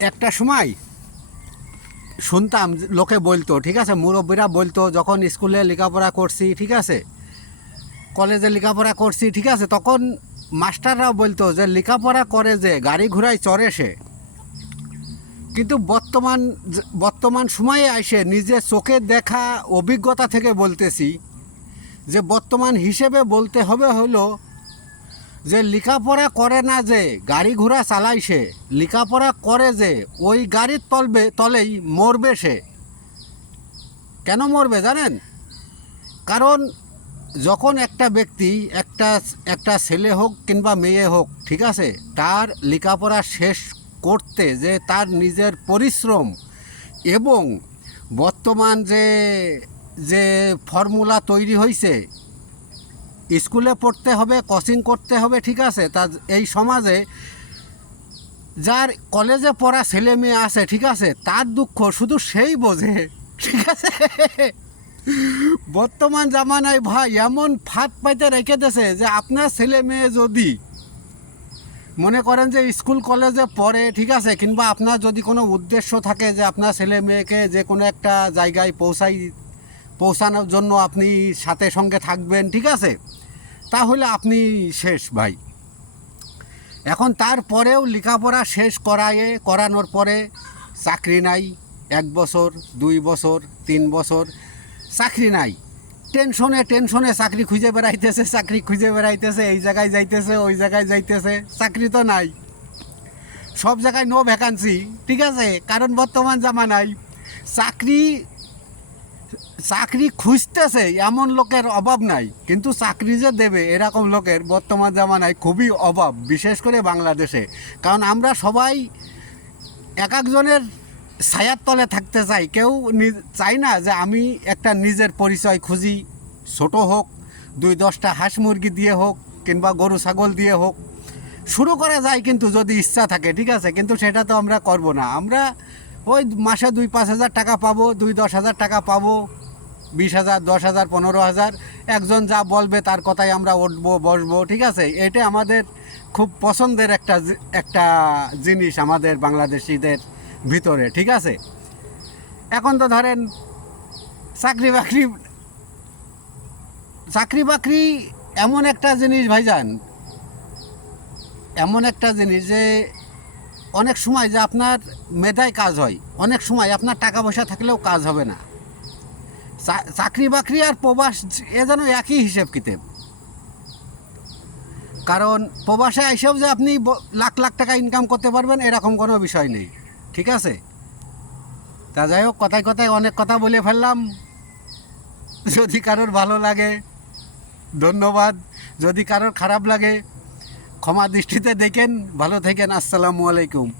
একটা সময় শুনতাম লোকে বলতো, ঠিক আছে, মুরব্বীরা বলতো, যখন স্কুলে লেখাপড়া করছি, ঠিক আছে, কলেজে লেখাপড়া করছি, ঠিক আছে, তখন মাস্টাররাও বলতো যে লেখাপড়া করে যে গাড়ি ঘোড়ায় চড়ে সে। কিন্তু বর্তমান বর্তমান সময়ে এসে নিজের চোখে দেখা অভিজ্ঞতা থেকে বলতেছি যে বর্তমান হিসেবে বলতে হবে হলো যে লেখাপড়া করে না যে, গাড়ি ঘোড়া চালাই সে, লেখাপড়া করে যে, ওই গাড়ির তলবে, তলেই মরবে সে। কেন মরবে জানেন? কারণ যখন একটা ব্যক্তি, একটা একটা ছেলে হোক কিংবা মেয়ে হোক, ঠিক আছে, তার লেখাপড়া শেষ করতে যে তার নিজের পরিশ্রম এবং বর্তমান যে যে ফর্মুলা তৈরি হয়েছে স্কুলে পড়তে হবে, কোচিং করতে হবে, ঠিক আছে? তা এই সমাজে যার কলেজে পড়া ছেলে মেয়ে আছে, ঠিক আছে? তার দুঃখ শুধু সেই বোঝে, ঠিক আছে? বর্তমান জামানায় ভাই এমন ফাঁদ পাইতে রেখে দিয়েছে যে আপনার ছেলে মেয়ে যদি মনে করেন যে স্কুল, কলেজে পড়ে, ঠিক আছে? কিংবা আপনার যদি কোনো উদ্দেশ্য থাকে যে আপনার ছেলে মেয়েকে যে কোনো একটা জায়গায় পৌঁছাই, পৌঁছানোর জন্য আপনি সাথে সঙ্গে থাকবেন, ঠিক আছে? তাহলে আপনি শেষ ভাই। এখন তারপরেও লেখাপড়া শেষ করায়ে, করানোর পরে চাকরি নাই, এক বছর, দুই বছর, তিন বছর, চাকরি নাই। টেনশনে টেনশনে চাকরি খুঁজে বেড়াইতেছে, চাকরি খুঁজে বেড়াইতেছে, এই জায়গায় যাইতেছে, ওই জায়গায় যাইতেছে, চাকরি তো নাই। সব জায়গায় নো ভ্যাকান্সি ঠিক আছে? কারণ বর্তমান জামা নাই চাকরি চাকরি খুঁজতেছে, এমন লোকের অভাব নাই। কিন্তু চাকরি যে দেবে, এরকম লোকের বর্তমান জামানায় খুবই অভাব, বিশেষ করে বাংলাদেশে। কারণ আমরা সবাই এক একজনের ছায়ার তলে থাকতে চাই। কেউ চাই না যে আমি একটা নিজের পরিচয় খুঁজি, ছোট হোক, দুই দশটা হাঁস মুরগি দিয়ে হোক, কিংবা গরু, ছাগল দিয়ে হোক। শুরু করা যায় কিন্তু যদি ইচ্ছা থাকে, ঠিক আছে? কিন্তু সেটা তো আমরা করব না। আমরা ওই মাসে দুই পাঁচ হাজার টাকা পাবো, দুই দশ হাজার টাকা পাবো। বিশ হাজার, দশ হাজার, পনেরো হাজার। একজন যা বলবে তার কথাই আমরা উঠবো, বসবো, ঠিক আছে? এটা আমাদের খুব পছন্দের একটা একটা জিনিস আমাদের বাংলাদেশিদের ভিতরে, ঠিক আছে? এখন তো ধরেন চাকরি বাকরি চাকরি বাকরি এমন একটা জিনিস ভাইজান, এমন একটা জিনিস যে অনেক সময় যে আপনার মেধায় কাজ হয়, অনেক সময় আপনার টাকা পয়সা থাকলেও কাজ হবে না। চাকরি বাকরি আর প্রবাস এ যেন একই হিসেব কিতেব। কারণ প্রবাসে এসেও যে আপনি লাখ লাখ টাকা ইনকাম করতে পারবেন, এরকম কোনো বিষয় নেই। ঠিক আছে? তা যাই হোক, কথায় কথায় অনেক কথা বলে ফেললাম। যদি কারোর ভালো লাগে, ধন্যবাদ। যদি কারোর খারাপ লাগে, ক্ষমা দৃষ্টিতে দেখেন। ভালো থাকেন, আসসালামু আলাইকুম।